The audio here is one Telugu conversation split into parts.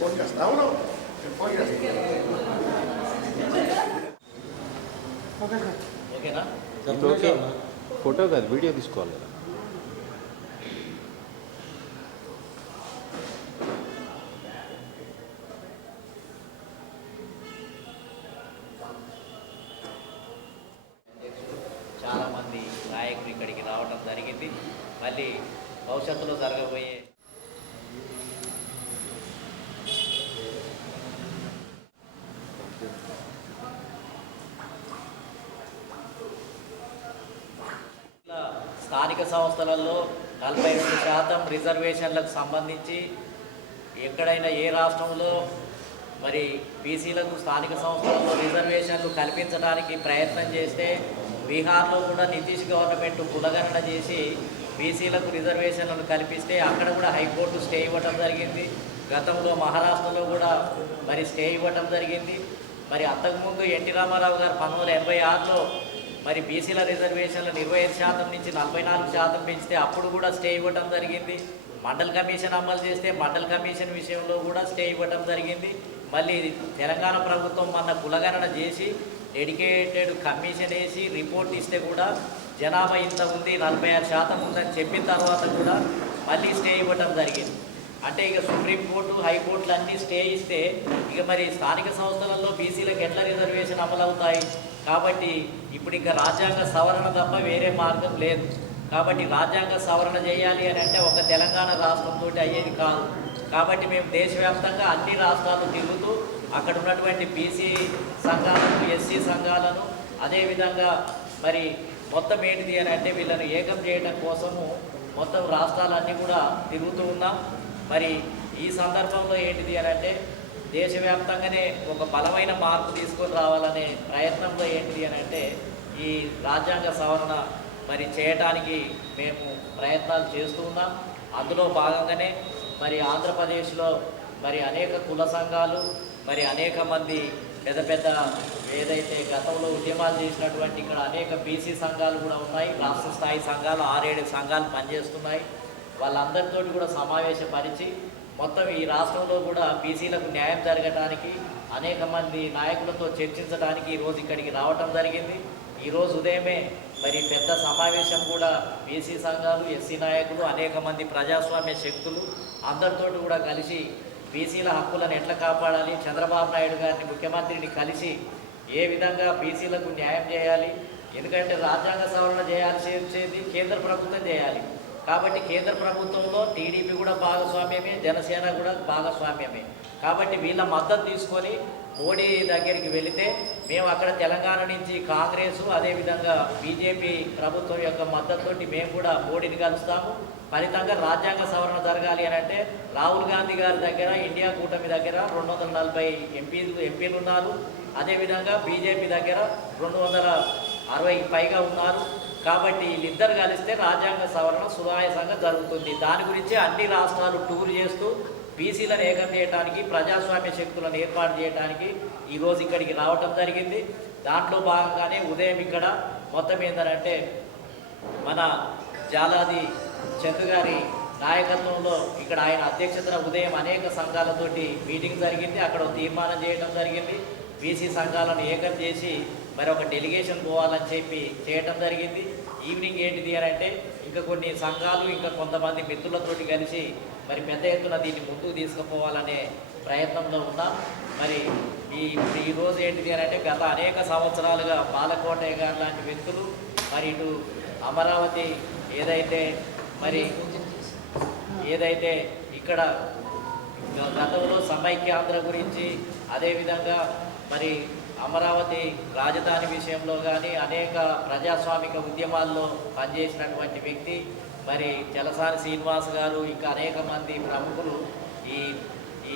ఫోన్ చేస్తా అవును నేను ఫోన్ చేస్తాను ఫోటో కాదు వీడియో తీసుకోవాలి కదా చాలా మంది నాయకులు ఇక్కడికి రావడం జరిగింది. మళ్ళీ భవిష్యత్తులో జరగబోయే ఇలా స్థానిక సంస్థలలో నలభై రెండు శాతం రిజర్వేషన్లకు సంబంధించి ఎక్కడైనా ఏ రాష్ట్రంలో మరి బీసీలకు స్థానిక సంస్థలలో రిజర్వేషన్లు కల్పించడానికి ప్రయత్నం చేస్తే బీహార్లో కూడా నితీష్ గవర్నమెంట్ కులగణన చేసి బీసీలకు రిజర్వేషన్లను కల్పిస్తే అక్కడ కూడా హైకోర్టు స్టే ఇవ్వటం జరిగింది. గతంలో మహారాష్ట్రలో కూడా మరి స్టే ఇవ్వటం జరిగింది. మరి అంతకుముందు ఎన్టీ రామారావు గారు పంతొమ్మిది వందల ఎనభై ఆరులో మరి బీసీల రిజర్వేషన్లు ఇరవై ఐదు శాతం నుంచి నలభై నాలుగు శాతం పెంచితే అప్పుడు కూడా స్టే ఇవ్వటం జరిగింది. మండల్ కమిషన్ అమలు చేస్తే మండల్ కమిషన్ విషయంలో కూడా స్టే ఇవ్వటం జరిగింది. మళ్ళీ తెలంగాణ ప్రభుత్వం మన కులగణన చేసి డెడికేటెడ్ కమిషన్ వేసి రిపోర్ట్ ఇస్తే కూడా జనాభా ఇంత ఉంది నలభై ఆరు శాతం ఉందని చెప్పిన తర్వాత కూడా మళ్ళీ స్టే ఇవ్వటం జరిగింది. అంటే ఇక సుప్రీంకోర్టు హైకోర్టులు అన్నీ స్టే ఇస్తే ఇక మరి స్థానిక సంస్థలలో బీసీలకు ఎట్లా రిజర్వేషన్ అమలవుతాయి? కాబట్టి ఇప్పుడు ఇంకా రాజ్యాంగ సవరణ తప్ప వేరే మార్గం లేదు. కాబట్టి రాజ్యాంగ సవరణ చేయాలి అని అంటే ఒక తెలంగాణ రాష్ట్రంతో అయ్యేది కాదు. కాబట్టి మేము దేశవ్యాప్తంగా అన్ని రాష్ట్రాలు తిరుగుతూ అక్కడ ఉన్నటువంటి బీసీ సంఘాలను ఎస్సీ సంఘాలను అదేవిధంగా మరి మొత్తం ఏంటిది అని అంటే వీళ్ళను ఏకం చేయడం కోసము మొత్తం రాష్ట్రాలన్నీ కూడా తిరుగుతూ ఉన్నాం. మరి ఈ సందర్భంలో ఏంటిది అని అంటే దేశవ్యాప్తంగానే ఒక బలమైన మార్పు తీసుకొని రావాలనే ప్రయత్నంలో ఏంటిది అని అంటే ఈ రాజ్యాంగ సవరణ మరి చేయటానికి మేము ప్రయత్నాలు చేస్తూ ఉన్నాం. అందులో భాగంగానే మరి ఆంధ్రప్రదేశ్లో మరి అనేక కుల సంఘాలు మరి అనేక మంది పెద్ద పెద్ద ఏదైతే గతంలో ఉద్యమాలు చేసినటువంటి ఇక్కడ అనేక బీసీ సంఘాలు కూడా ఉన్నాయి. రాష్ట్ర స్థాయి సంఘాలు ఆరేడు సంఘాలు పనిచేస్తున్నాయి. వాళ్ళందరితోటి కూడా సమావేశపరిచి మొత్తం ఈ రాష్ట్రంలో కూడా బీసీలకు న్యాయం జరగటానికి అనేక మంది నాయకులతో చర్చించడానికి ఈరోజు ఇక్కడికి రావటం జరిగింది. ఈరోజు ఉదయమే మరి పెద్ద సమావేశం కూడా బీసీ సంఘాలు ఎస్సీ నాయకులు అనేక మంది ప్రజాస్వామ్య శక్తులు అందరితోటి కూడా కలిసి బీసీల హక్కులను ఎట్లా కాపాడాలి చంద్రబాబు నాయుడు గారిని ముఖ్యమంత్రిని కలిసి ఏ విధంగా బీసీలకు న్యాయం చేయాలి ఎందుకంటే రాజ్యాంగ సవరణ చేయాల్సి వచ్చేది కేంద్ర ప్రభుత్వం చేయాలి. కాబట్టి కేంద్ర ప్రభుత్వంలో టీడీపీ కూడా భాగస్వామ్యమే జనసేన కూడా భాగస్వామ్యమే. కాబట్టి వీళ్ళ మద్దతు తీసుకొని మోడీ దగ్గరికి వెళితే మేము అక్కడ తెలంగాణ నుంచి కాంగ్రెస్ అదేవిధంగా బీజేపీ ప్రభుత్వం యొక్క మద్దతుతోటి మేము కూడా మోడీని కలుస్తాము. ఫలితంగా రాజ్యాంగ సవరణ జరగాలి అని అంటే రాహుల్ గాంధీ గారి దగ్గర ఇండియా కూటమి దగ్గర రెండు వందల నలభై ఎంపీలు ఎంపీలు ఉన్నారు అదేవిధంగా బీజేపీ దగ్గర రెండు వందల అరవై పైగా ఉన్నారు. కాబట్టి వీళ్ళిద్దరు కలిస్తే రాజ్యాంగ సవరణ సునాయాసంగా జరుగుతుంది. దాని గురించి అన్ని రాష్ట్రాలు టూర్ చేస్తూ బీసీలను ఏకం చేయడానికి ప్రజాస్వామ్య శక్తులను ఏర్పాటు చేయడానికి ఈరోజు ఇక్కడికి రావటం జరిగింది. దాంట్లో భాగంగానే ఉదయం ఇక్కడ మొత్తం ఏంటంటే మన జాలాది చందు గారి నాయకత్వంలో ఇక్కడ ఆయన అధ్యక్షతన ఉదయం అనేక సంఘాలతోటి మీటింగ్ జరిగింది. అక్కడ తీర్మానం చేయడం జరిగింది. బీసీ సంఘాలను ఏకం చేసి మరి ఒక డెలిగేషన్ పోవాలని చెప్పి చేయటం జరిగింది. ఈవినింగ్ ఏంటిది అని అంటే ఇంకా కొన్ని సంఘాలు ఇంకా కొంతమంది మిత్రులతోటి కలిసి మరి పెద్ద ఎత్తున దీన్ని ముందుకు తీసుకుపోవాలనే ప్రయత్నంలో ఉన్నాం. మరి ఈ ఇప్పుడు ఈ ఏంటిది అని అంటే గత అనేక సంవత్సరాలుగా బాలకోటయ్య గారు లాంటి వ్యక్తులు మరి ఇటు అమరావతి ఏదైతే మరి ఏదైతే ఇక్కడ గతంలో సమైక్యాంధ్ర గురించి అదేవిధంగా మరి అమరావతి రాజధాని విషయంలో కానీ అనేక ప్రజాస్వామిక ఉద్యమాల్లో పనిచేసినటువంటి వ్యక్తి. మరి చలసాని శ్రీనివాస్ గారు ఇంకా అనేక మంది ప్రముఖులు ఈ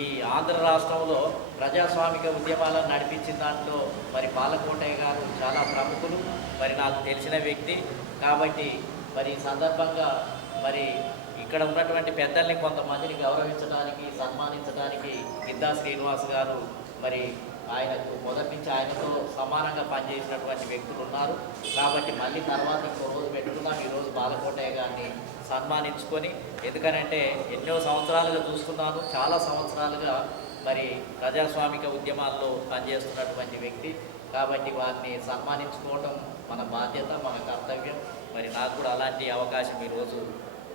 ఈ ఆంధ్ర రాష్ట్రంలో ప్రజాస్వామిక ఉద్యమాలను నడిపించిన దాంట్లో మరి పాలకోటయ్య గారు చాలా ప్రముఖులు. మరి నాకు తెలిసిన వ్యక్తి. కాబట్టి మరి సందర్భంగా మరి ఇక్కడ ఉన్నటువంటి పెద్దల్ని కొంతమందిని గౌరవించడానికి సన్మానించడానికి గిద్దా శ్రీనివాస్ గారు మరి ఆయనకు మొదటి నుంచి ఆయనతో సమానంగా పనిచేసినటువంటి వ్యక్తులు ఉన్నారు. కాబట్టి మళ్ళీ తర్వాత ఇంకో రోజు పెట్టుకున్నాం ఈరోజు బాలకోటయ్య గారిని సన్మానించుకొని ఎందుకనంటే ఎన్నో సంవత్సరాలుగా చూస్తున్నాను. చాలా సంవత్సరాలుగా మరి ప్రజాస్వామిక ఉద్యమాల్లో పనిచేస్తున్నటువంటి వ్యక్తి. కాబట్టి వారిని సన్మానించుకోవడం మన బాధ్యత మన కర్తవ్యం. మరి నాకు కూడా అలాంటి అవకాశం ఈరోజు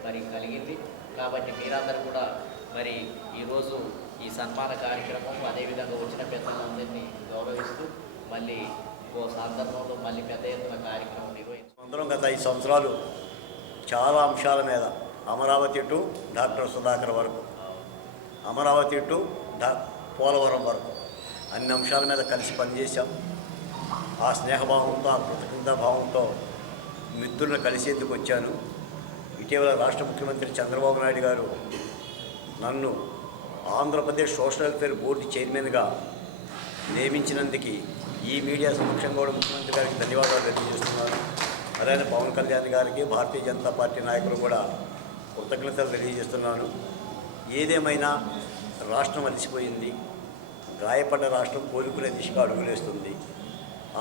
మరి కలిగింది. కాబట్టి మీరందరూ కూడా మరి ఈరోజు ఈ సన్మాన కార్యక్రమం అదేవిధంగా వచ్చిన పెద్దలందరినీ గౌరవిస్తూ మళ్ళీ ఓ సందర్భంలో మళ్ళీ పెద్ద ఎత్తున కార్యక్రమం నిర్వహించారు అందరం గత ఐదు సంవత్సరాలు చాలా అంశాల మీద అమరావతి టు డాక్టర్ సుధాకర్ వరకు అమరావతి టు డా పోలవరం వరకు అన్ని అంశాల మీద కలిసి పనిచేశాం. ఆ స్నేహభావంతో ఆ కృతజ్ఞత భావంతో మిత్రులను కలిసేందుకు వచ్చాను. ఇటీవల రాష్ట్ర ముఖ్యమంత్రి చంద్రబాబు నాయుడు గారు నన్ను ఆంధ్రప్రదేశ్ సోషల్ వెల్ఫేర్ బోర్డు చైర్మన్గా నియమించినందుకు ఈ మీడియా సమక్షంగా కూడా ముఖ్యమంత్రి గారికి ధన్యవాదాలు తెలియజేస్తున్నాను. అలానే పవన్ కళ్యాణ్ గారికి భారతీయ జనతా పార్టీ నాయకులు కూడా కృతజ్ఞతలు తెలియజేస్తున్నాను. ఏదేమైనా రాష్ట్రం అలసిపోయింది గాయపడ్డ రాష్ట్రం కోలుకునే దిశగా అడుగులేస్తుంది.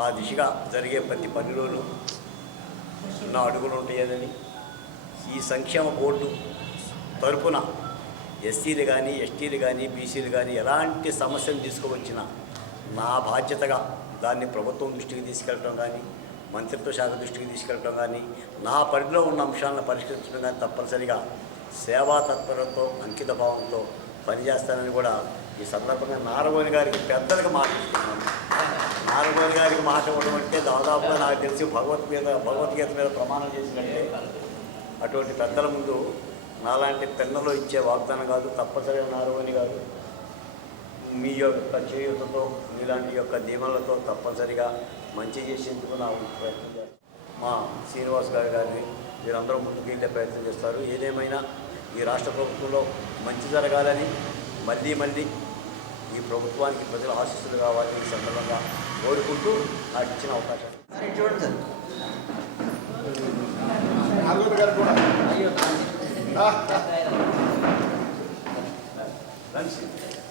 ఆ దిశగా జరిగే ప్రతి పనిలోనూ నా అడుగులు ఉంటాయని ఈ సంక్షేమ బోర్డు తరపున ఎస్సీలు కానీ ఎస్టీలు కానీ బీసీలు కానీ ఎలాంటి సమస్యలు తీసుకువచ్చినా నా బాధ్యతగా దాన్ని ప్రభుత్వం దృష్టికి తీసుకెళ్ళడం కానీ మంత్రిత్వ శాఖ దృష్టికి తీసుకెళ్ళడం కానీ నా పరిధిలో ఉన్న అంశాలను పరిష్కరించడం కానీ తప్పనిసరిగా సేవా తత్పరతో అంకిత భావంతో పనిచేస్తానని కూడా ఈ సందర్భంగా నారగోని గారికి పెద్దలకు మాట ఇస్తున్నాను. నారగోని గారికి మాట ఇవ్వడం అంటే దాదాపుగా నాకు తెలిసి భగవద్గీత భగవద్గీత మీద ప్రమాణం చేసినట్టే. అటువంటి పెద్దల ముందు నాలాంటి పెన్నలో ఇచ్చే వాగ్దానం కాదు తప్పనిసరిగా నారవని కాదు. మీ యొక్క చేయూతతో మీలాంటి యొక్క దీవెనలతో తప్పనిసరిగా మంచి చేసేందుకు నా ప్రయత్నం చేస్తాను మా శ్రీనివాస్ గారు గారిని మీరందరూ ముందుకు వెళ్ళే ప్రయత్నం చేస్తారు. ఏదేమైనా ఈ రాష్ట్ర ప్రభుత్వంలో మంచి జరగాలని మళ్ళీ మళ్ళీ ఈ ప్రభుత్వానికి ప్రజల ఆశీస్సులు కావాలని ఈ సందర్భంగా కోరుకుంటూ నాకు ఇచ్చిన అవకాశం చూడండి సార్. నాలుగు గారు కూడా రండి.